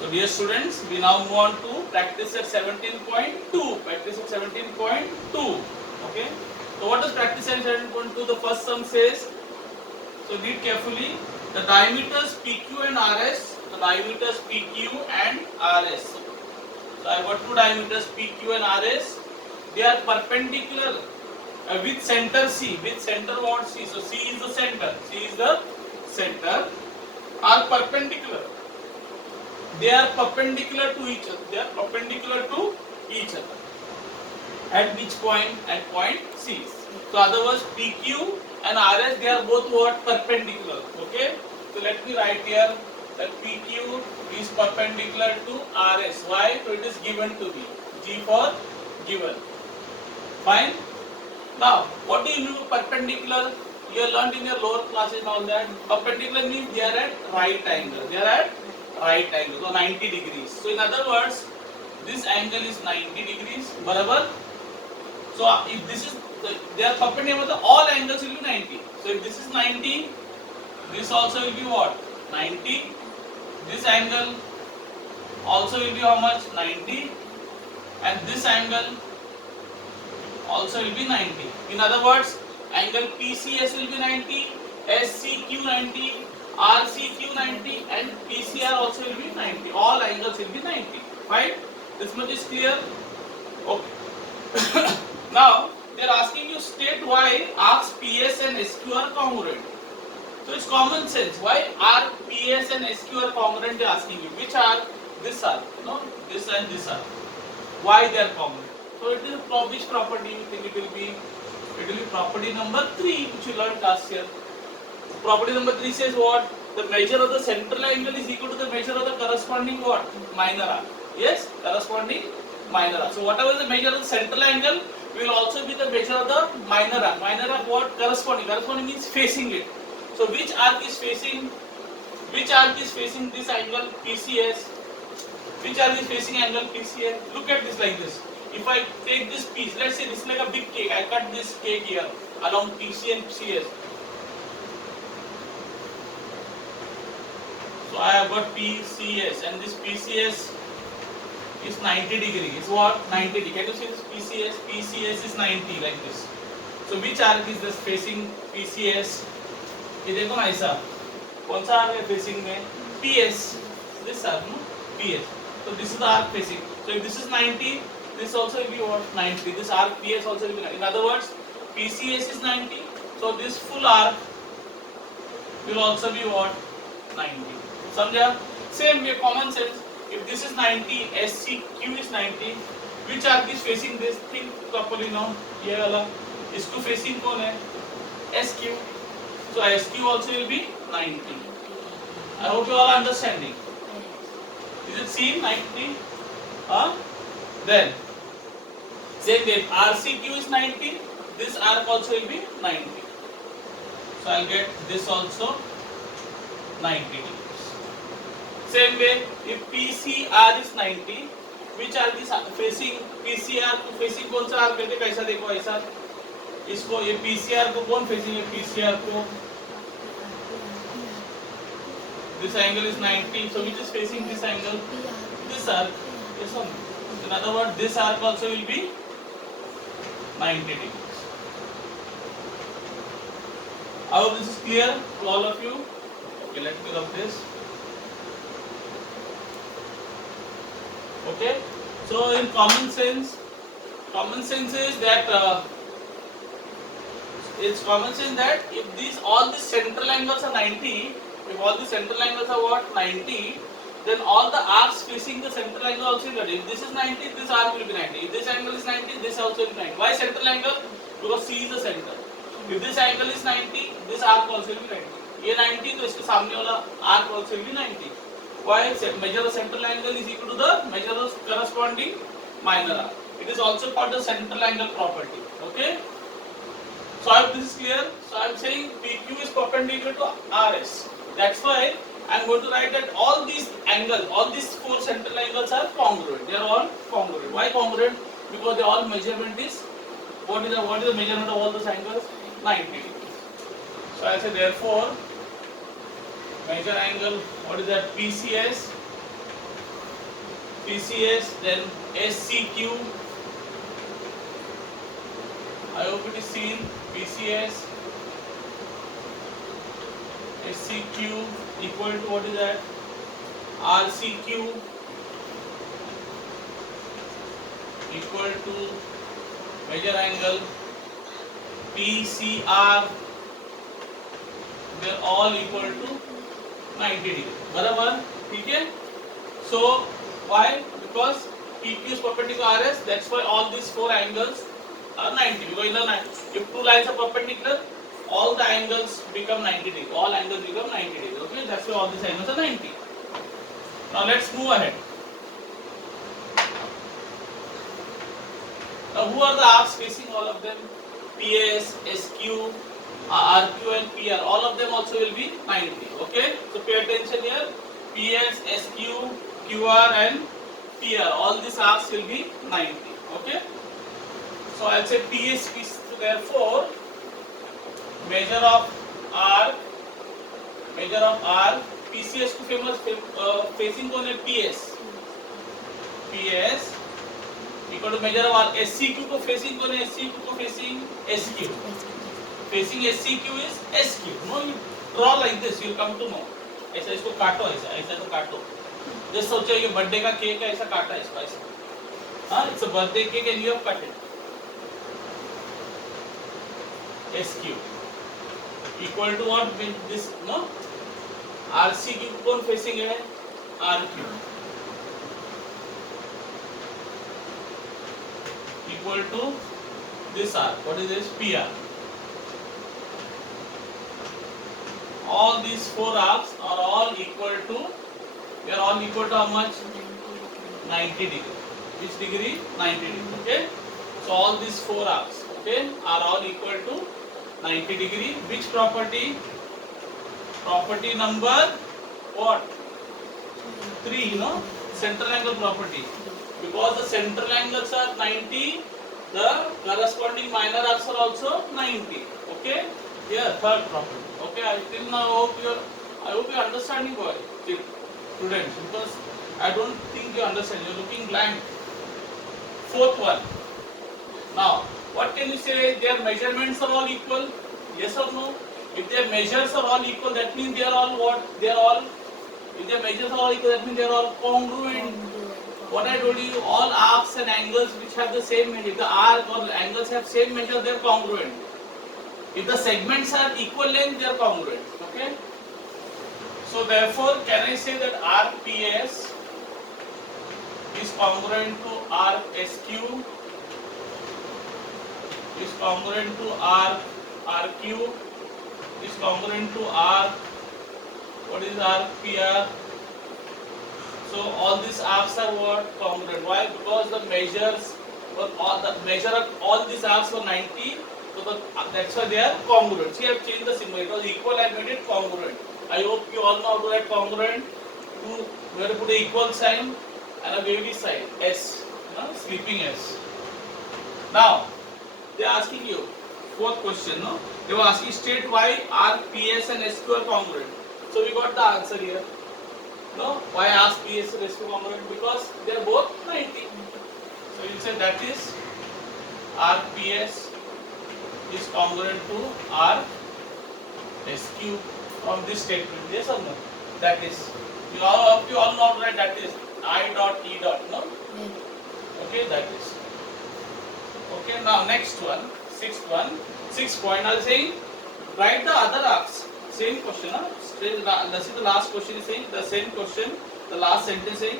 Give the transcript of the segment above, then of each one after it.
So dear students, we now move on to practice at 17.2. Practice at 17.2. Okay. So what is practice at 17.2? The first sum says, so read carefully, the diameters PQ and RS, the diameters PQ and RS. So I got two diameters PQ and RS. They are perpendicular with center C. With center what C? So C is the center. C is the center. Are perpendicular. They are perpendicular to each other. They are perpendicular to each other. At which point? At point C. So otherwise PQ and RS, they are both what? Perpendicular. Okay. So let me write here that PQ is perpendicular to RS. Why? So it is given to me. G for given. Fine. Now, what do you mean perpendicular? You learned in your lower classes and all that. Perpendicular means they are at right angle. They are at right angle. So 90 degrees. So in other words, this angle is 90 degrees. Barabar. So if this is, they are perpendicular, all angles will be 90. So if this is 90, this also will be what? 90. This angle also will be how much? 90. And this angle also will be 90. In other words, angle PCS will be 90, SCQ 90, RCQ 90 and PCR also will be 90. All angles will be 90. Fine? This much is clear? Okay. Now, they are asking you state why arcs PS and SQ are congruent. So it's common sense. Why are PS and SQ are congruent? They are asking you. Which are? This are. No? This and this are. Why they are congruent? So it is which property you think it will be? It will be property number 3 which you learned last year. Property number 3 says what? The measure of the central angle is equal to the measure of the corresponding what? Minor arc. Yes? Corresponding minor arc. So whatever is the measure of the central angle will also be the measure of the minor arc. Minor arc what? Corresponding. Corresponding means facing it. So which arc is facing? Which arc is facing this angle PCS? Which arc is facing angle PCS? Look at this like this. If I take this piece, let's say this is like a big cake. I cut this cake here along PC and CS. So I have got PCS and this PCS is 90 degree. It's what? 90 degree. Can you see this PCS? PCS is 90 like this. So which arc is this facing PCS? ये देखो ना ऐसा कौन सा arc है facing में PS this arc no PS so this is the arc facing so if this is 90 this also will be what 90 this arc PS also will be 90 in other words PCS is 90 so this full arc will also be what 90 समझा same way common sense if this is 90 SCQ is 90 which arc is facing this thing properly now ये वाला इसको facing कौन है SQ so SQ also will be 90. I hope you all are understanding. Is it seen 90? Then same way RCQ is 90. This arc also will be 90. So I'll get this also 90 degrees. Same way if PCR is 90, which arc is facing PCR को facing कौन सा arc है कैसा देखो ऐसा इसको ये PCR को कौन facing है PCR को this angle is 90 so which is facing this angle this arc yes or no in other words this arc also will be 90 degrees I hope this is clear to all of you okay let me rub this okay so in common sense is that it's common sense that if these all these central angles are 90 if all the central angles are what 90 then all the arcs facing the central angle also will be 90 if this is 90 this arc will be 90 if this angle is 90 this also will be 90 why central angle because C is the center if this angle is 90 this arc also will be 90 ये 90 तो इसके सामने वाला arc also will be 90 why measure of central angle is equal to the measure of corresponding minor arc it is also called the central angle property okay so I hope this is clear so I am saying PQ is perpendicular to RS that's why I am going to write that all these angles, all these four central angles are congruent. They are all congruent. Why congruent? Because they all measurement is what is the measurement of all those angles? 90 degrees. So I say therefore measure angle what is that PCS PCS, then SCQ. I hope it is seen. PCS, SCQ equal to what is that? RCQ equal to major angle. PCR, they are all equal to 90 degree. बराबर, ठीक है? So why? Because PQ is perpendicular RS. That's why all these four angles are 90. Because in the if two lines are perpendicular, all the angles become 90 degree. All angles become 90 degree. Okay, that's why all these angles are 90. Now let's move ahead. Now who are the arcs facing all of them? PS, SQ, RQ and PR. All of them also will be 90. Okay, so pay attention here. PS, SQ, QR and PR. All these arcs will be 90. Okay, so I'll say PS. Therefore, measure of arc, PCS को famous facing कौन है? PS equal to measure of arc. SCQ को facing कौन है? SCQ को facing SQ. Facing SCQ is SQ. No, you draw like this. You come to know. ऐसा इसको काटो, ऐसा तो काटो. जैसे सोचो ये बर्थडे का केक है, ऐसा काटा इसको ऐसा. हाँ, it's a birthday cake and you have cut it. SQ equal to what? This no. RCQ कौन facing है? RQ equal to this arc. What is this? PR. All these four arcs are all equal to. They are all equal to how much? 90 degree. Which degree? 90 degree. Okay. So all these four arcs, okay, are all equal to 90 degree. Which property? Property number what? 3, you know, central angle property. Because the central angles are 90, the corresponding minor arcs are also 90. Okay. Here, third property. Okay. Till now, I hope you understanding, boy, students. Because I don't think you understand. You're looking blank. Fourth one. Now, what can you say? Their measurements are all equal? Yes or no? If their measures are all equal, that means they are all what? They are all. If their measures are all equal, that means they are all congruent. What I told you, all arcs and angles which have the same measure. If the arc or angles have same measure, they are congruent. If the segments are equal length, they are congruent. Okay. So therefore, can I say that RPS is congruent to RSQ? Is congruent to RQ, is congruent to R. What is RPR? So all these arcs are what? Congruent. Why? Because the measures, the measure of all these arcs were 90. So that's why they are congruent. See, I have changed the symbol. It was equal. I made it congruent. I hope you all know how to write congruent. We have to put an equal sign and a wavy sign. S, sleeping S. Now. They are asking you, fourth question, no? They were asking state why R, PS and SQ are congruent. So we got the answer here. No? Why R, PS and SQ congruent? Because they are both 90. So you say that is R, PS is congruent to R, SQ from this statement. Yes or no? That is. You all know how to write that is I dot E dot, no? Okay, that is. Okay, now next one, sixth point. I was saying, write the other arcs. Same question, this is the last question is saying, the same question, the last sentence saying,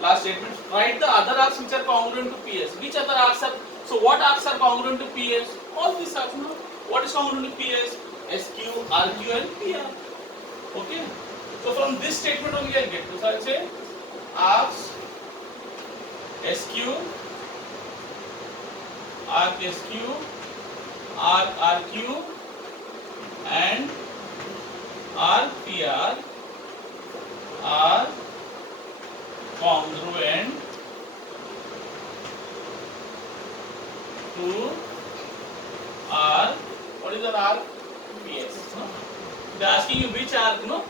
last statement. Write the other arcs which are congruent to PS. Which other arcs are, so what arcs are congruent to PS? All these arcs, no? What is congruent to PS? SQ, RQ and PR. Okay. So from this statement only I get to. So I will say, arcs, SQ, arc SQ, arc RQ and arc PR are congruent to arc, what is the arc? PS. No? They are asking you which arc, no?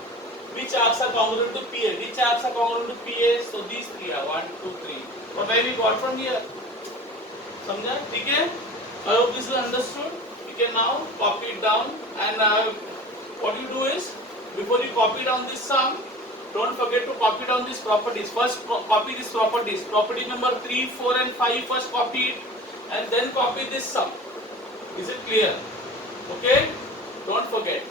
Which which arcs are congruent to PA? Which arcs are congruent to PA? So these three are 1, 2, 3. What have we got from here? समझा? ठीक है? I hope this is understood. You can now copy it down, and what you do is, before you copy down this sum, don't forget to copy down these properties. First copy these properties. Property number 3, 4 and 5 first copy it, and then copy this sum. Is it clear? Okay? Don't forget.